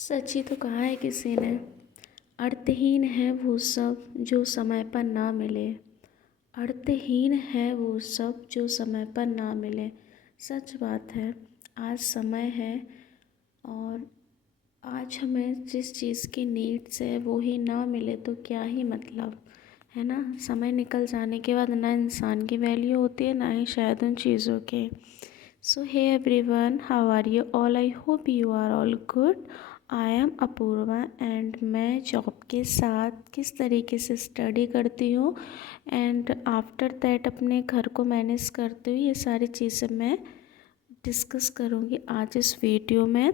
सच ही तो कहा है किसी ने। अर्थहीन है वो सब जो समय पर ना मिले। अर्थहीन है वो सब जो समय पर ना मिले। सच बात है। आज समय है और आज हमें जिस चीज़ की नीड्स है वो ही ना मिले तो क्या ही मतलब है ना। समय निकल जाने के बाद ना इंसान की वैल्यू होती है, ना ही शायद उन चीज़ों के। So hey everyone, how are you all? I hope you are all good. I am Apoorva and मैं जॉब के साथ किस तरीके से स्टडी करती हूँ एंड आफ्टर दैट अपने घर को मैनेज करती हूँ, ये सारी चीज़ें मैं डिस्कस करूँगी आज इस वीडियो में।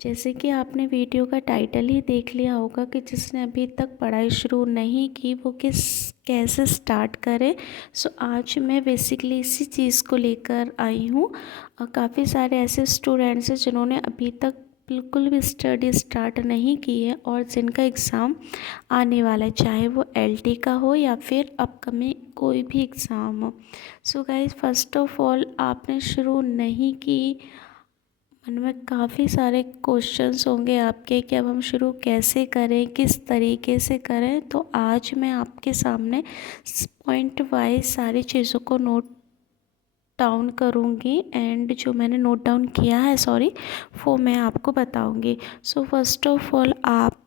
जैसे कि आपने वीडियो का टाइटल ही देख लिया होगा कि जिसने अभी तक पढ़ाई शुरू नहीं की वो कैसे स्टार्ट करे। सो आज मैं बेसिकली इसी चीज़ को लेकर आई हूँ। काफ़ी सारे ऐसे स्टूडेंट्स हैं जिन्होंने अभी तक बिल्कुल भी स्टडी स्टार्ट नहीं की है और जिनका एग्ज़ाम आने वाला है, चाहे वो एलटी का हो या फिर अपकमिंग कोई भी एग्ज़ाम हो। So guys, first of all आपने शुरू नहीं की, मन में काफ़ी सारे क्वेश्चंस होंगे आपके कि अब हम शुरू कैसे करें, किस तरीके से करें। तो आज मैं आपके सामने पॉइंट वाइज सारी चीज़ों को नोट डाउन करूँगी एंड जो मैंने नोट डाउन किया है वो मैं आपको बताऊँगी। सो फर्स्ट ऑफ ऑल, आप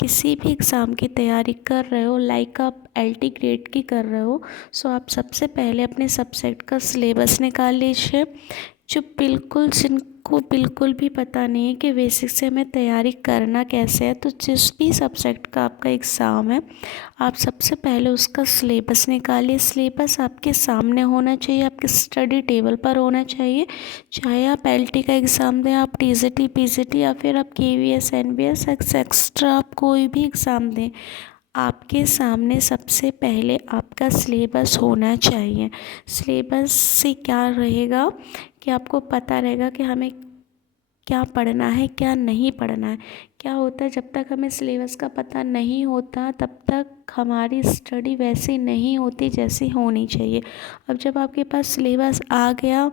किसी भी एग्ज़ाम की तैयारी कर रहे हो, लाइक आप एलटी ग्रेड की कर रहे हो, सो आप सबसे पहले अपने सब्जेक्ट का सिलेबस निकाल लीजिए। जिनको बिल्कुल भी पता नहीं है कि बेसिक से हमें तैयारी करना कैसे है, तो जिस भी सब्जेक्ट का आपका एग्ज़ाम है आप सबसे पहले उसका सिलेबस निकालिए। सिलेबस आपके सामने होना चाहिए, आपके स्टडी टेबल पर होना चाहिए। चाहे आप एलटी का एग्ज़ाम दें, आप टीजीटी पीजीटी या फिर आप केवीएस एनबीएस एक्सेट्रा आप कोई भी एग्ज़ाम दें, आपके सामने सबसे पहले आपका सिलेबस होना चाहिए। सिलेबस से क्या रहेगा कि आपको पता रहेगा कि हमें क्या पढ़ना है, क्या नहीं पढ़ना है। क्या होता है, जब तक हमें सिलेबस का पता नहीं होता तब तक हमारी स्टडी वैसी नहीं होती जैसी होनी चाहिए। अब जब आपके पास सिलेबस आ गया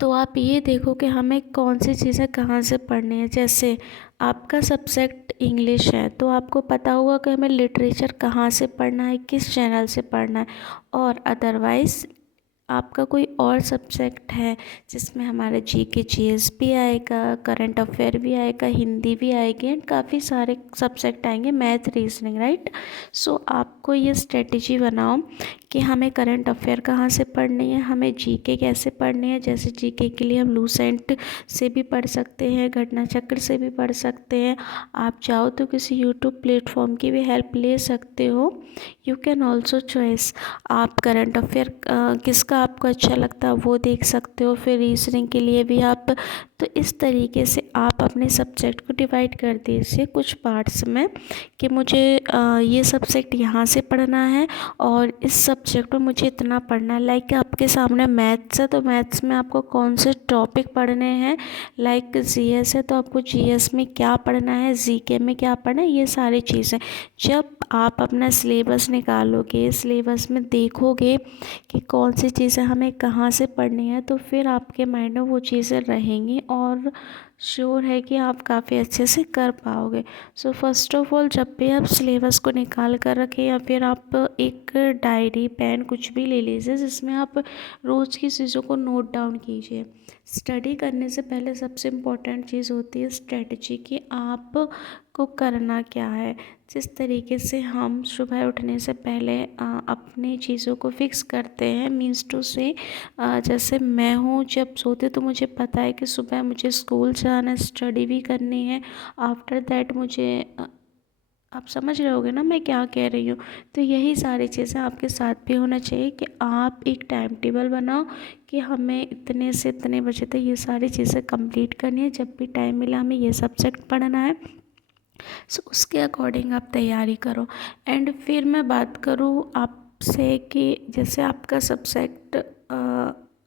तो आप ये देखो कि हमें कौन सी चीज़ें कहाँ से पढ़नी है। जैसे आपका सब्जेक्ट इंग्लिश है तो आपको पता होगा कि हमें लिटरेचर कहाँ से पढ़ना है, किस चैनल से पढ़ना है। और अदरवाइज़ आपका कोई और सब्जेक्ट है जिसमें हमारा जीके जीएस भी आएगा, करंट अफेयर भी आएगा, हिंदी भी आएगी एंड काफ़ी सारे सब्जेक्ट आएंगे, मैथ रीजनिंग, राइट। सो आपको ये स्ट्रेटजी बनाओ कि हमें करंट अफेयर कहाँ से पढ़नी है, हमें जीके कैसे पढ़नी है। जैसे जीके के लिए हम लूसेंट से भी पढ़ सकते हैं, घटना चक्र से भी पढ़ सकते हैं। आप चाहो तो किसी यूट्यूब प्लेटफॉर्म की भी हेल्प ले सकते हो। You can also choice. आप करंट अफेयर किसका आपको अच्छा लगता है वो देख सकते हो। फिर रीजनिंग के लिए भी आप, तो इस तरीके से आप अपने सब्जेक्ट को डिवाइड कर दीजिए कुछ पार्ट्स में कि मुझे ये सब्जेक्ट यहाँ से पढ़ना है और इस सब्जेक्ट में मुझे इतना पढ़ना है। लाइक आपके सामने मैथ्स है तो मैथ्स में आपको कौन से टॉपिक पढ़ने हैं। लाइक जीएस है तो आपको जीएस में क्या पढ़ना है, जीके में क्या पढ़ना है, ये सारी चीज़ें। जब आप अपना सिलेबस निकालोगे, सिलेबस में देखोगे कि कौन सी चीज़ें हमें कहाँ से पढ़नी है, तो फिर आपके माइंड में वो चीज़ें रहेंगी और श्योर है कि आप काफ़ी अच्छे से कर पाओगे। सो फर्स्ट ऑफ ऑल, जब भी आप सिलेबस को निकाल कर रखें या फिर आप एक डायरी पेन कुछ भी ले लीजिए जिसमें आप रोज़ की चीज़ों को नोट डाउन कीजिए। स्टडी करने से पहले सबसे इम्पोर्टेंट चीज़ होती है स्ट्रेटजी, कि आप को करना क्या है। जिस तरीके से हम सुबह उठने से पहले अपनी चीज़ों को फिक्स करते हैं, मीन्स टू से जैसे मैं हूँ, जब सोते तो मुझे पता है कि सुबह मुझे स्कूल जाना है, स्टडी भी करनी है। आफ्टर दैट मुझे आप समझ रहे होगे ना मैं क्या कह रही हूँ। तो यही सारी चीज़ें आपके साथ भी होना चाहिए कि आप एक टाइम टेबल बनाओ कि हमें इतने से इतने बजे तक ये सारी चीज़ें कंप्लीट करनी है, जब भी टाइम मिला हमें ये सब्जेक्ट पढ़ना है। सो उसके अकॉर्डिंग आप तैयारी करो। एंड फिर मैं बात करूँ आपसे कि जैसे आपका सब्जेक्ट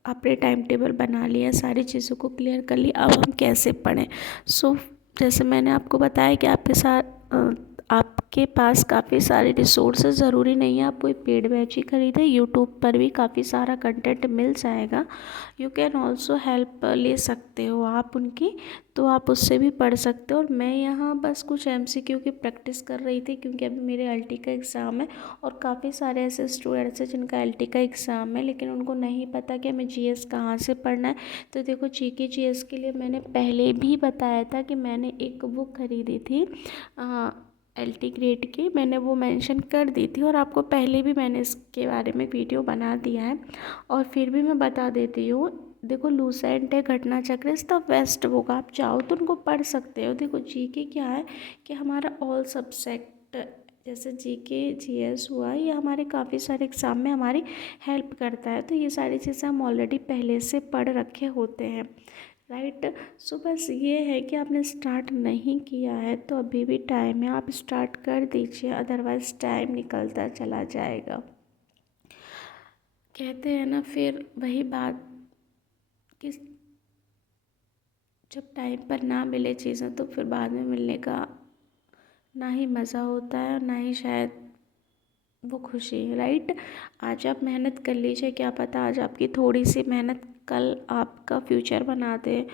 आपने टाइम टेबल बना लिया, सारी चीज़ों को क्लियर कर लिया, अब हम कैसे पढ़ें। सो जैसे मैंने आपको बताया कि आपके साथ आपके पास काफ़ी सारे रिसोर्सेज, ज़रूरी नहीं है आप कोई पेड बैच ही खरीदें, यूट्यूब पर भी काफ़ी सारा कंटेंट मिल जाएगा। यू कैन ऑल्सो हेल्प ले सकते हो आप उनकी, तो आप उससे भी पढ़ सकते हो। और मैं यहाँ बस कुछ एमसीक्यू की प्रैक्टिस कर रही थी, क्योंकि अभी मेरे एलटी का एग्ज़ाम है और काफ़ी सारे ऐसे स्टूडेंट्स हैं जिनका एलटी का एग्ज़ाम है, लेकिन उनको नहीं पता कि हमें जीएस कहाँ से पढ़ना है। तो देखो, जीके जीएस के लिए मैंने पहले भी बताया था कि मैंने एक बुक खरीदी थी एलटी ग्रेड की, मैंने वो मेंशन कर दी थी, और आपको पहले भी मैंने इसके बारे में वीडियो बना दिया है, और फिर भी मैं बता देती हूँ। देखो, लूसेंट है, घटना चक्र, इस द बेस्ट बुक, आप चाहो तो उनको पढ़ सकते हो। देखो, जीके क्या है कि हमारा ऑल सब्जेक्ट, जैसे जीके जीएस हुआ, ये हमारे काफ़ी सारे एग्ज़ाम में हमारी हेल्प करता है। तो ये सारी चीज़ें हम ऑलरेडी पहले से पढ़ रखे होते हैं, राइट। सो बस ये है कि आपने स्टार्ट नहीं किया है तो अभी भी टाइम है, आप स्टार्ट कर दीजिए, अदरवाइज़ टाइम निकलता चला जाएगा। कहते हैं ना, फिर वही बात कि जब टाइम पर ना मिले चीज़ें तो फिर बाद में मिलने का ना ही मज़ा होता है और ना ही शायद वो खुशी, राइट। आज आप मेहनत कर लीजिए, क्या पता आज आपकी थोड़ी सी मेहनत कल आपका फ्यूचर बना दे,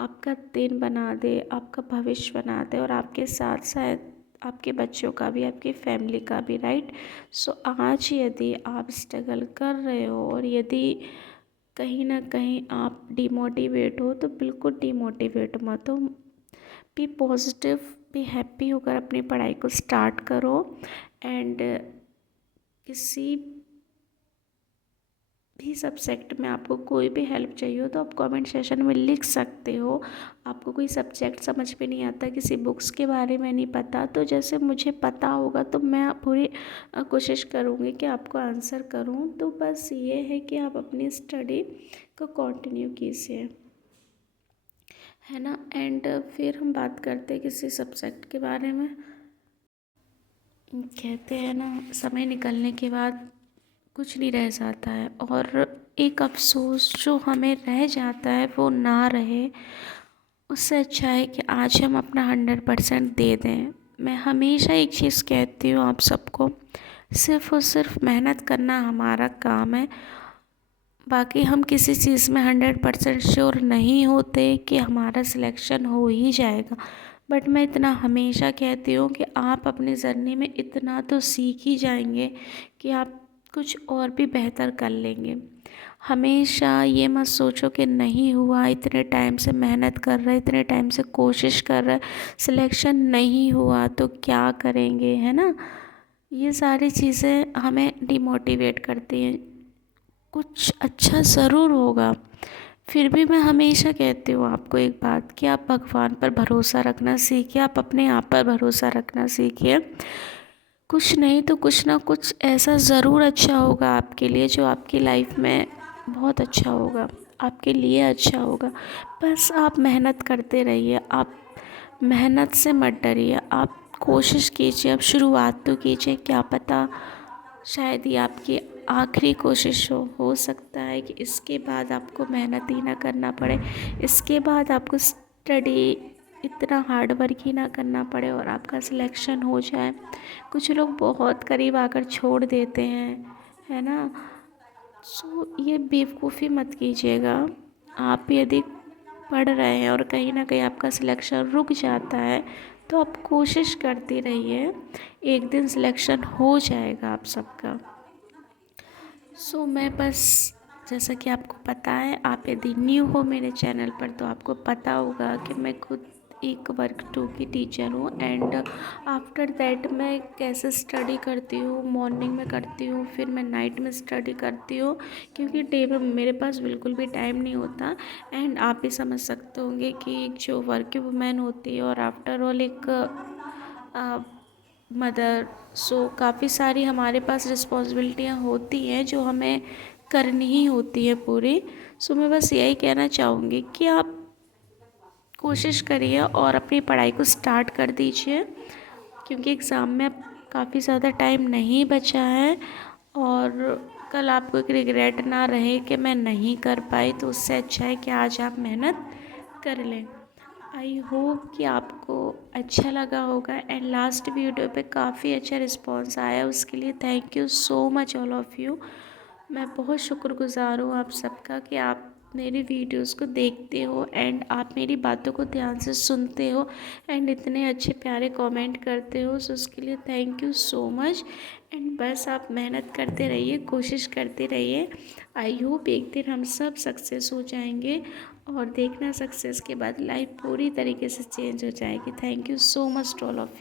आपका दिन बना दे, आपका भविष्य बना दे, और आपके साथ शायद आपके बच्चों का भी, आपकी फैमिली का भी, राइट। सो आज यदि आप स्ट्रगल कर रहे हो और यदि कहीं ना कहीं आप डिमोटिवेट हो, तो बिल्कुल डिमोटिवेट मत हो, बी पॉजिटिव, बी हैप्पी होकर अपनी पढ़ाई को स्टार्ट करो। एंड किसी भी सब्जेक्ट में आपको कोई भी हेल्प चाहिए हो तो आप कमेंट सेशन में लिख सकते हो। आपको कोई सब्जेक्ट समझ में नहीं आता, किसी बुक्स के बारे में नहीं पता, तो जैसे मुझे पता होगा तो मैं पूरी कोशिश करूँगी कि आपको आंसर करूँ। तो बस ये है कि आप अपनी स्टडी को कंटिन्यू कीजिए, है ना। एंड फिर हम बात करते हैं किसी सब्जेक्ट के बारे में। कहते हैं ना, समय निकलने के बाद कुछ नहीं रह जाता है, और एक अफसोस जो हमें रह जाता है वो ना रहे, उससे अच्छा है कि आज हम अपना 100% दे दें। मैं हमेशा एक चीज़ कहती हूँ आप सबको, सिर्फ़ और सिर्फ मेहनत करना हमारा काम है। बाकी हम किसी चीज़ में 100% श्योर नहीं होते कि हमारा सिलेक्शन हो ही जाएगा, बट मैं इतना हमेशा कहती हूँ कि आप अपनी जर्नी में इतना तो सीख ही जाएंगे कि आप कुछ और भी बेहतर कर लेंगे। हमेशा ये मत सोचो कि नहीं हुआ, इतने टाइम से मेहनत कर रहे, इतने टाइम से कोशिश कर रहे, सिलेक्शन नहीं हुआ तो क्या करेंगे, है ना। ये सारी चीज़ें हमें डिमोटिवेट करती हैं। कुछ अच्छा ज़रूर होगा। फिर भी मैं हमेशा कहती हूँ आपको एक बात, कि आप भगवान पर भरोसा रखना सीखिए, आप अपने आप पर भरोसा रखना सीखिए। कुछ नहीं तो कुछ ना कुछ ऐसा ज़रूर अच्छा होगा आपके लिए, जो आपकी लाइफ में बहुत अच्छा होगा, आपके लिए अच्छा होगा। बस आप मेहनत करते रहिए, आप मेहनत से मत डरिए, आप कोशिश कीजिए, आप शुरुआत तो कीजिए, क्या पता शायद ये आपकी आखिरी कोशिश हो सकता है कि इसके बाद आपको मेहनत ही ना करना पड़े, इसके बाद आपको स्टडी इतना हार्ड वर्क ही ना करना पड़े और आपका सिलेक्शन हो जाए। कुछ लोग बहुत करीब आकर छोड़ देते हैं, है ना। सो ये बेवकूफ़ी मत कीजिएगा। आप यदि पढ़ रहे हैं और कहीं ना कहीं आपका सिलेक्शन रुक जाता है, तो आप कोशिश करते रहिए, एक दिन सिलेक्शन हो जाएगा आप सबका। सो मैं बस, जैसा कि आपको पता है, आप यदि न्यू हो मेरे चैनल पर तो आपको पता होगा कि मैं खुद एक वर्क 2 की टीचर हूँ। एंड आफ्टर दैट मैं कैसे स्टडी करती हूँ, मॉर्निंग में करती हूँ, फिर मैं नाइट में स्टडी करती हूँ, क्योंकि डे में मेरे पास बिल्कुल भी टाइम नहीं होता। एंड आप भी समझ सकते होंगे कि एक जो वर्किंग वूमेन होती है और आफ्टर ऑल एक मदर, सो काफ़ी सारी हमारे पास रिस्पॉन्सिबिलिटियाँ होती हैं जो हमें करनी ही होती है पूरी। सो मैं बस यही कहना चाहूँगी कि आप कोशिश करिए और अपनी पढ़ाई को स्टार्ट कर दीजिए, क्योंकि एग्ज़ाम में अब काफ़ी ज़्यादा टाइम नहीं बचा है, और कल आपको एक रिग्रेट ना रहे कि मैं नहीं कर पाई, तो उससे अच्छा है कि आज आप मेहनत कर लें। आई होप कि आपको अच्छा लगा होगा एंड लास्ट वीडियो पे काफ़ी अच्छा रिस्पॉन्स आया, उसके लिए thank you so much all of you. मैं बहुत शुक्रगुज़ार हूँ आप सबका कि आप मेरी वीडियोस को देखते हो एंड आप मेरी बातों को ध्यान से सुनते हो एंड इतने अच्छे प्यारे कमेंट करते हो, सो उसके लिए thank you so much. And बस आप मेहनत करते रहिए, कोशिश करते रहिए। आई होप एक दिन हम सब सक्सेस हो जाएंगे और देखना सक्सेस के बाद लाइफ पूरी तरीके से चेंज हो जाएगी। Thank you so much to all of